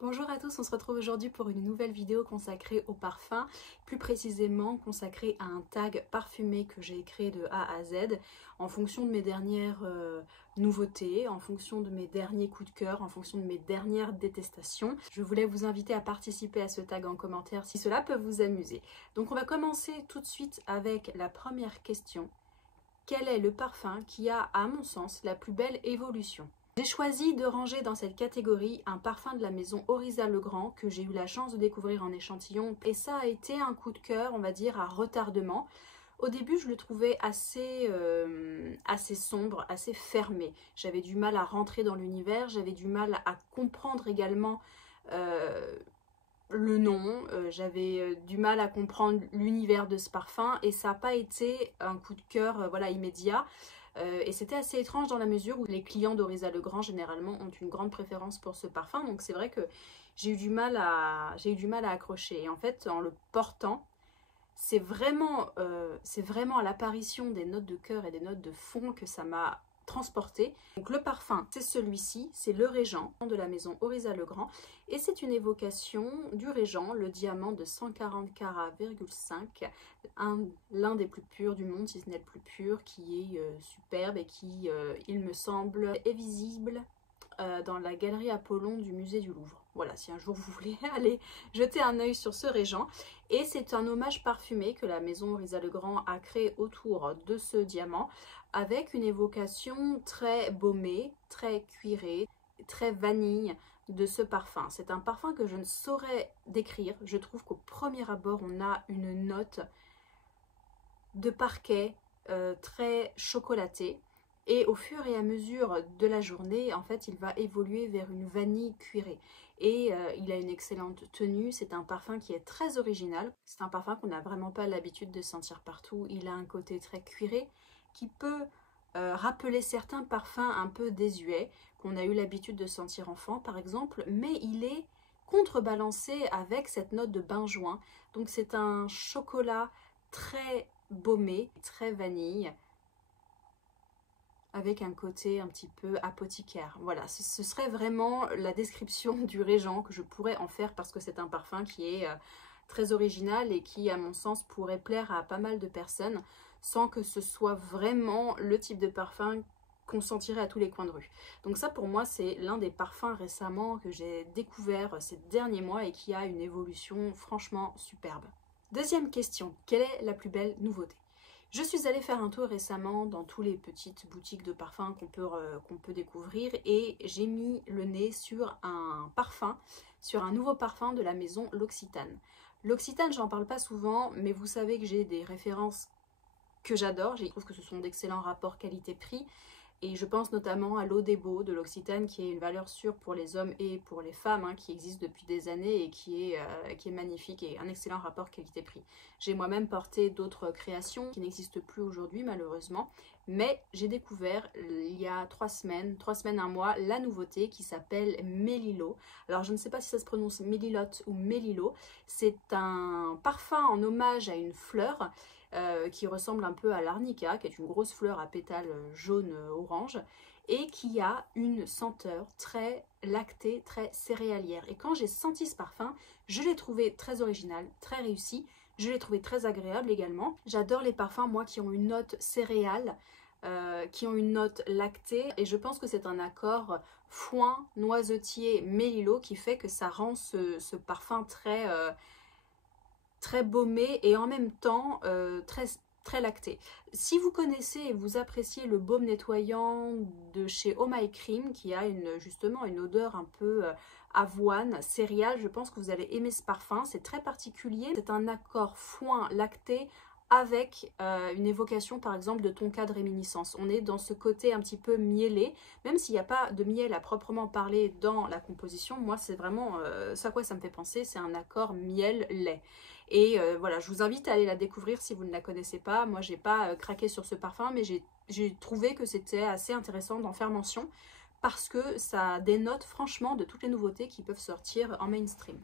Bonjour à tous, on se retrouve aujourd'hui pour une nouvelle vidéo consacrée au parfum, plus précisément consacrée à un tag parfumé que j'ai créé de A à Z en fonction de mes dernières nouveautés, en fonction de mes derniers coups de cœur, en fonction de mes dernières détestations. Je voulais vous inviter à participer à ce tag en commentaire si cela peut vous amuser. Donc on va commencer tout de suite avec la première question. Quel est le parfum qui a, à mon sens, la plus belle évolution ? J'ai choisi de ranger dans cette catégorie un parfum de la maison Oryza Legrand que j'ai eu la chance de découvrir en échantillon et ça a été un coup de cœur, on va dire, à retardement. Au début, je le trouvais assez sombre, assez fermé. J'avais du mal à rentrer dans l'univers, j'avais du mal à comprendre également le nom, j'avais du mal à comprendre l'univers de ce parfum et ça n'a pas été un coup de cœur voilà, immédiat. Et c'était assez étrange dans la mesure où les clients d'Oryza Legrand généralement ont une grande préférence pour ce parfum, donc c'est vrai que j'ai eu du mal à accrocher. Et en fait, en le portant, c'est vraiment à l'apparition des notes de cœur et des notes de fond que ça m'a transporté. Donc le parfum, c'est celui-ci, c'est le Régent de la maison Oryza Legrand et c'est une évocation du Régent, le diamant de 140 carats,5, l'un des plus purs du monde, si ce n'est le plus pur, qui est superbe et qui, il me semble, est visible dans la galerie Apollon du musée du Louvre. Voilà, si un jour vous voulez aller jeter un œil sur ce Régent. Et c'est un hommage parfumé que la maison Oryza Legrand a créé autour de ce diamant, avec une évocation très baumée, très cuirée, très vanille de ce parfum. C'est un parfum que je ne saurais décrire. Je trouve qu'au premier abord, on a une note de parquet très chocolatée. Et au fur et à mesure de la journée, en fait, il va évoluer vers une vanille cuirée. Et il a une excellente tenue, c'est un parfum qui est très original. C'est un parfum qu'on n'a vraiment pas l'habitude de sentir partout. Il a un côté très cuiré qui peut rappeler certains parfums un peu désuets qu'on a eu l'habitude de sentir enfant, par exemple. Mais il est contrebalancé avec cette note de benjoin. Donc c'est un chocolat très baumé, très vanille, avec un côté un petit peu apothicaire. Voilà, ce serait vraiment la description du Régent que je pourrais en faire parce que c'est un parfum qui est très original et qui, à mon sens, pourrait plaire à pas mal de personnes sans que ce soit vraiment le type de parfum qu'on sentirait à tous les coins de rue. Donc ça, pour moi, c'est l'un des parfums récemment que j'ai découvert ces derniers mois et qui a une évolution franchement superbe. Deuxième question, quelle est la plus belle nouveauté ? Je suis allée faire un tour récemment dans toutes les petites boutiques de parfums qu'on peut découvrir et j'ai mis le nez sur un parfum, sur un nouveau parfum de la maison L'Occitane. L'Occitane, j'en parle pas souvent, mais vous savez que j'ai des références que j'adore. Je trouve que ce sont d'excellents rapports qualité-prix. Et je pense notamment à l'eau des beaux de l'Occitane qui est une valeur sûre pour les hommes et pour les femmes, hein, qui existe depuis des années et qui est magnifique et un excellent rapport qualité-prix. J'ai moi-même porté d'autres créations qui n'existent plus aujourd'hui malheureusement, mais j'ai découvert il y a 3 semaines, un mois, la nouveauté qui s'appelle Mélilo. Alors je ne sais pas si ça se prononce Mélilotte ou Mélilo, c'est un parfum en hommage à une fleur qui ressemble un peu à l'arnica, qui est une grosse fleur à pétales jaune-orange, et qui a une senteur très lactée, très céréalière. Et quand j'ai senti ce parfum, je l'ai trouvé très original, très réussi, je l'ai trouvé très agréable également. J'adore les parfums, moi, qui ont une note céréale, qui ont une note lactée, et je pense que c'est un accord foin, noisetier, mélilo qui fait que ça rend ce parfum très baumé et en même temps très lacté. Si vous connaissez et vous appréciez le baume nettoyant de chez Oh My Cream, qui a justement une odeur un peu avoine, céréale, je pense que vous allez aimer ce parfum. C'est très particulier. C'est un accord foin lacté avec une évocation par exemple de tonka de réminiscence. On est dans ce côté un petit peu mielé, même s'il n'y a pas de miel à proprement parler dans la composition. Moi, c'est vraiment ça quoi ça me fait penser, c'est un accord miel-lait. Et voilà, je vous invite à aller la découvrir si vous ne la connaissez pas. Moi, j'ai pas craqué sur ce parfum, mais j'ai trouvé que c'était assez intéressant d'en faire mention parce que ça dénote franchement de toutes les nouveautés qui peuvent sortir en mainstream.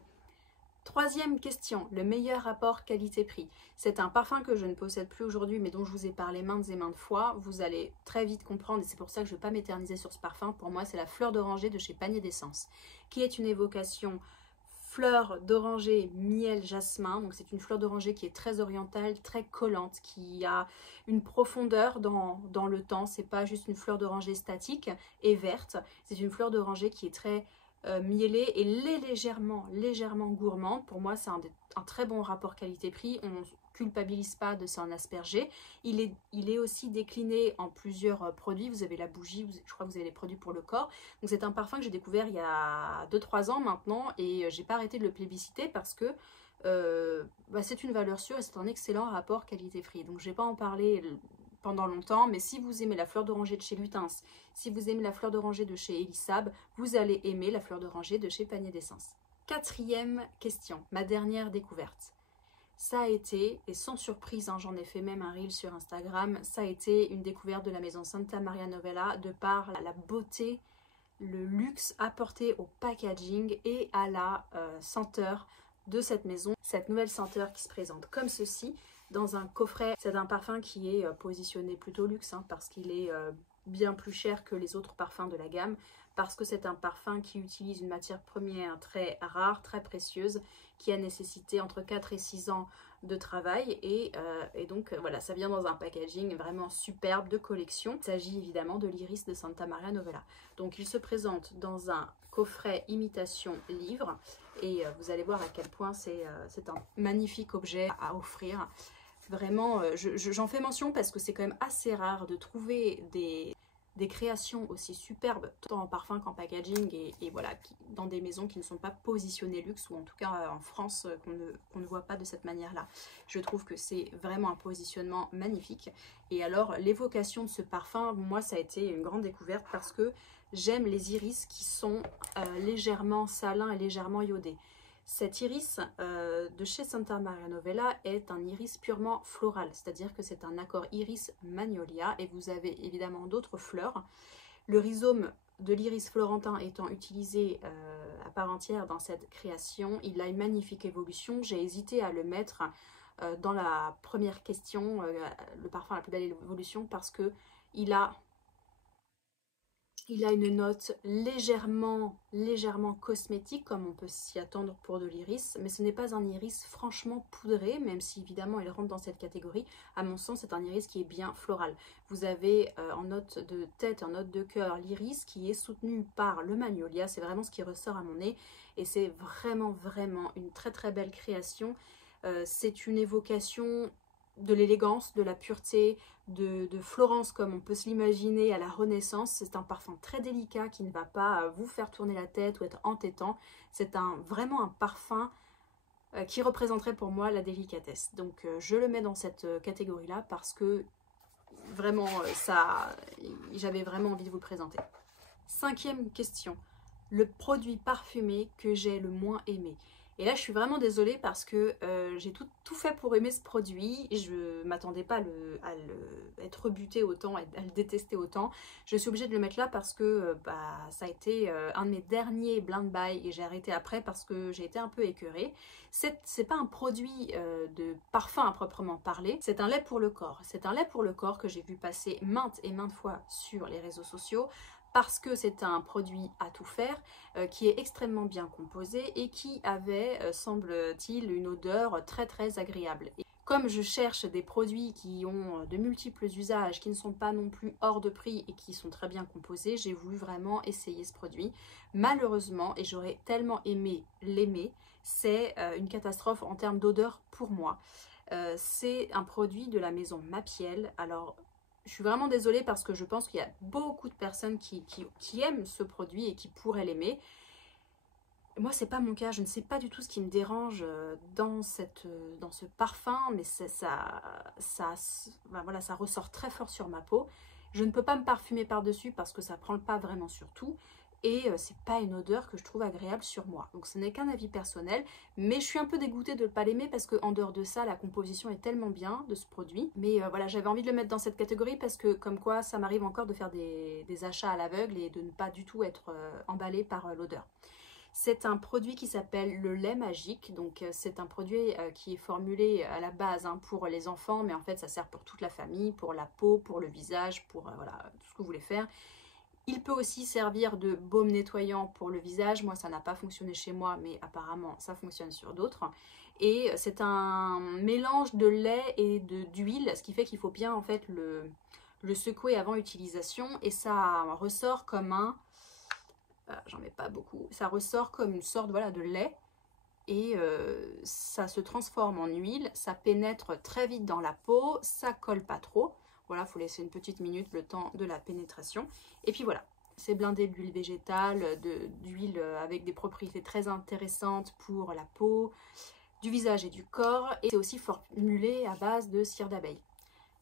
Troisième question, le meilleur rapport qualité-prix. C'est un parfum que je ne possède plus aujourd'hui, mais dont je vous ai parlé maintes et maintes fois. Vous allez très vite comprendre, et c'est pour ça que je ne vais pas m'éterniser sur ce parfum. Pour moi, c'est la fleur d'oranger de chez Panier d'Essence, qui est une évocation fleur d'oranger, miel, jasmin. Donc c'est une fleur d'oranger qui est très orientale, très collante, qui a une profondeur dans le temps. C'est pas juste une fleur d'oranger statique et verte. C'est une fleur d'oranger qui est très mielée et légèrement gourmande. Pour moi, c'est un très bon rapport qualité-prix. On ne culpabilise pas de s'en asperger. Il est aussi décliné en plusieurs produits. Vous avez la bougie, je crois que vous avez les produits pour le corps. Donc c'est un parfum que j'ai découvert il y a 2-3 ans maintenant et j'ai pas arrêté de le plébisciter parce que c'est une valeur sûre et c'est un excellent rapport qualité-prix. Donc je vais pas en parler pendant longtemps, mais si vous aimez la fleur d'oranger de chez Lutens, si vous aimez la fleur d'oranger de chez Elisab, vous allez aimer la fleur d'oranger de chez Panier d'Essence. Quatrième question, ma dernière découverte. Ça a été, et sans surprise, hein, j'en ai fait même un reel sur Instagram, ça a été une découverte de la maison Santa Maria Novella de par la beauté, le luxe apporté au packaging et à la senteur de cette maison. Cette nouvelle senteur qui se présente comme ceci, dans un coffret. C'est un parfum qui est positionné plutôt luxe, hein, parce qu'il est bien plus cher que les autres parfums de la gamme, parce que c'est un parfum qui utilise une matière première très rare, très précieuse, qui a nécessité entre 4 et 6 ans de travail et donc voilà, ça vient dans un packaging vraiment superbe de collection. Il s'agit évidemment de l'iris de Santa Maria Novella. Donc il se présente dans un coffret imitation livre et vous allez voir à quel point c'est un magnifique objet à offrir. Vraiment, j'en fais mention parce que c'est quand même assez rare de trouver des créations aussi superbes, tant en parfum qu'en packaging, et voilà, dans des maisons qui ne sont pas positionnées luxe, ou en tout cas en France, qu'on ne voit pas de cette manière-là. Je trouve que c'est vraiment un positionnement magnifique. Et alors, l'évocation de ce parfum, moi, ça a été une grande découverte parce que j'aime les iris qui sont légèrement salins et légèrement iodés. Cet iris de chez Santa Maria Novella est un iris purement floral, c'est-à-dire que c'est un accord iris magnolia et vous avez évidemment d'autres fleurs. Le rhizome de l'iris florentin étant utilisé à part entière dans cette création, il a une magnifique évolution. J'ai hésité à le mettre dans la première question, le parfum la plus belle évolution, parce que il a une note légèrement cosmétique, comme on peut s'y attendre pour de l'iris, mais ce n'est pas un iris franchement poudré, même si évidemment il rentre dans cette catégorie. À mon sens, c'est un iris qui est bien floral. Vous avez en note de tête, en note de cœur, l'iris qui est soutenu par le magnolia. C'est vraiment ce qui ressort à mon nez et c'est vraiment une très belle création. C'est une évocation de l'élégance, de la pureté, de Florence comme on peut se l'imaginer à la Renaissance. C'est un parfum très délicat qui ne va pas vous faire tourner la tête ou être entêtant. C'est vraiment un parfum qui représenterait pour moi la délicatesse. Donc je le mets dans cette catégorie-là parce que vraiment j'avais vraiment envie de vous le présenter. Cinquième question, le produit parfumé que j'ai le moins aimé. Et là, je suis vraiment désolée parce que j'ai tout fait pour aimer ce produit. Je ne m'attendais pas à être rebutée autant, à le détester autant. Je suis obligée de le mettre là parce que ça a été un de mes derniers blind buy et j'ai arrêté après parce que j'ai été un peu écœurée. C'est pas un produit de parfum à proprement parler, c'est un lait pour le corps. C'est un lait pour le corps que j'ai vu passer maintes et maintes fois sur les réseaux sociaux, parce que c'est un produit à tout faire, qui est extrêmement bien composé et qui avait, semble-t-il, une odeur très agréable. Et comme je cherche des produits qui ont de multiples usages, qui ne sont pas non plus hors de prix et qui sont très bien composés, j'ai voulu vraiment essayer ce produit. Malheureusement, et j'aurais tellement aimé l'aimer, c'est une catastrophe en termes d'odeur pour moi. C'est un produit de la maison Mapiel. Alors, je suis vraiment désolée parce que je pense qu'il y a beaucoup de personnes qui aiment ce produit et qui pourraient l'aimer. Moi, c'est pas mon cas, je ne sais pas du tout ce qui me dérange dans ce parfum, mais voilà, ça ressort très fort sur ma peau. Je ne peux pas me parfumer par-dessus parce que ça prend le pas vraiment sur tout. Et c'est pas une odeur que je trouve agréable sur moi. Donc ce n'est qu'un avis personnel, mais je suis un peu dégoûtée de ne pas l'aimer parce qu'en dehors de ça, la composition est tellement bien de ce produit. Mais voilà, j'avais envie de le mettre dans cette catégorie parce que comme quoi ça m'arrive encore de faire des achats à l'aveugle et de ne pas du tout être emballée par l'odeur. C'est un produit qui s'appelle le lait magique, donc c'est un produit qui est formulé à la base pour les enfants, mais en fait ça sert pour toute la famille, pour la peau, pour le visage, pour voilà, tout ce que vous voulez faire. Il peut aussi servir de baume nettoyant pour le visage. Moi, ça n'a pas fonctionné chez moi, mais apparemment, ça fonctionne sur d'autres. Et c'est un mélange de lait et d'huile, ce qui fait qu'il faut bien en fait le secouer avant utilisation. Et ça ressort comme un... j'en mets pas beaucoup. Ça ressort comme une sorte voilà, de lait. Et ça se transforme en huile. Ça pénètre très vite dans la peau. Ça colle pas trop. Voilà, il faut laisser une petite minute le temps de la pénétration. Et puis voilà, c'est blindé d'huile végétale, d'huile avec des propriétés très intéressantes pour la peau, du visage et du corps. Et c'est aussi formulé à base de cire d'abeille.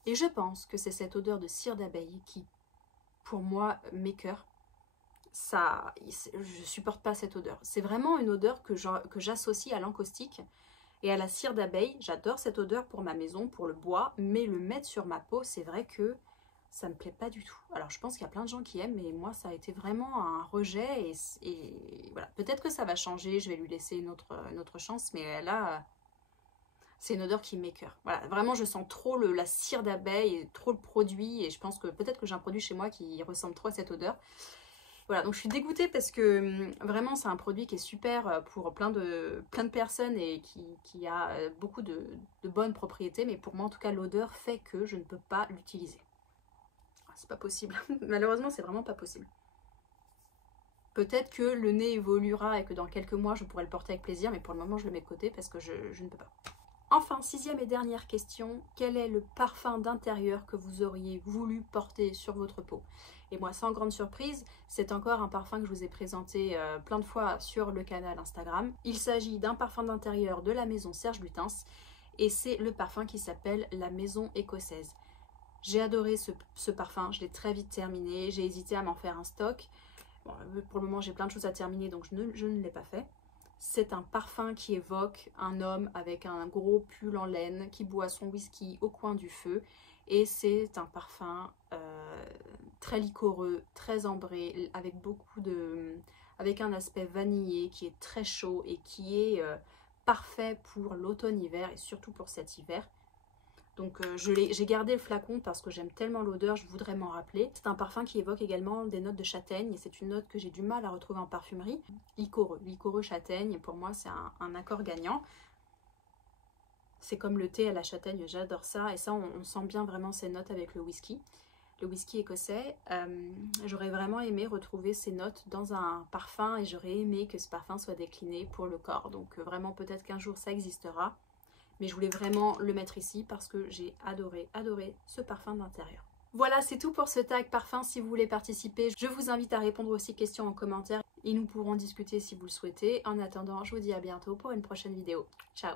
Et je pense que c'est cette odeur de cire d'abeille qui, pour moi, m'écoeure. Ça, je supporte pas cette odeur. C'est vraiment une odeur que j'associe à l'encaustique. Et à la cire d'abeille, j'adore cette odeur pour ma maison, pour le bois, mais le mettre sur ma peau, c'est vrai que ça me plaît pas du tout. Alors je pense qu'il y a plein de gens qui aiment, mais moi ça a été vraiment un rejet et voilà. Peut-être que ça va changer, je vais lui laisser une autre chance, mais là, c'est une odeur qui m'écoeure. Voilà, vraiment je sens trop la cire d'abeille, et trop le produit, et je pense que peut-être que j'ai un produit chez moi qui ressemble trop à cette odeur. Voilà, donc je suis dégoûtée parce que vraiment c'est un produit qui est super pour plein de personnes et qui a beaucoup de bonnes propriétés, mais pour moi en tout cas l'odeur fait que je ne peux pas l'utiliser. C'est pas possible, malheureusement c'est vraiment pas possible. Peut-être que le nez évoluera et que dans quelques mois je pourrai le porter avec plaisir, mais pour le moment je le mets de côté parce que je ne peux pas. Enfin, 6e et dernière question, quel est le parfum d'intérieur que vous auriez voulu porter sur votre peau? Et moi, sans grande surprise, c'est encore un parfum que je vous ai présenté plein de fois sur le canal Instagram. Il s'agit d'un parfum d'intérieur de la maison Serge Lutens et c'est le parfum qui s'appelle la maison écossaise. J'ai adoré ce parfum, je l'ai très vite terminé, j'ai hésité à m'en faire un stock. Bon, pour le moment, j'ai plein de choses à terminer, donc je ne l'ai pas fait. C'est un parfum qui évoque un homme avec un gros pull en laine qui boit son whisky au coin du feu. Et c'est un parfum très liquoreux, très ambré, avec un aspect vanillé qui est très chaud et qui est parfait pour l'automne-hiver et surtout pour cet hiver. Donc j'ai gardé le flacon parce que j'aime tellement l'odeur, je voudrais m'en rappeler. C'est un parfum qui évoque également des notes de châtaigne et c'est une note que j'ai du mal à retrouver en parfumerie. Liquoreux châtaigne, pour moi c'est un accord gagnant. C'est comme le thé à la châtaigne, j'adore ça. Et ça, on sent bien vraiment ces notes avec le whisky écossais. J'aurais vraiment aimé retrouver ces notes dans un parfum et j'aurais aimé que ce parfum soit décliné pour le corps. Donc vraiment peut-être qu'un jour ça existera. Mais je voulais vraiment le mettre ici parce que j'ai adoré ce parfum d'intérieur. Voilà, c'est tout pour ce tag parfum. Si vous voulez participer, je vous invite à répondre aux 6 questions en commentaire et nous pourrons discuter si vous le souhaitez. En attendant, je vous dis à bientôt pour une prochaine vidéo. Ciao!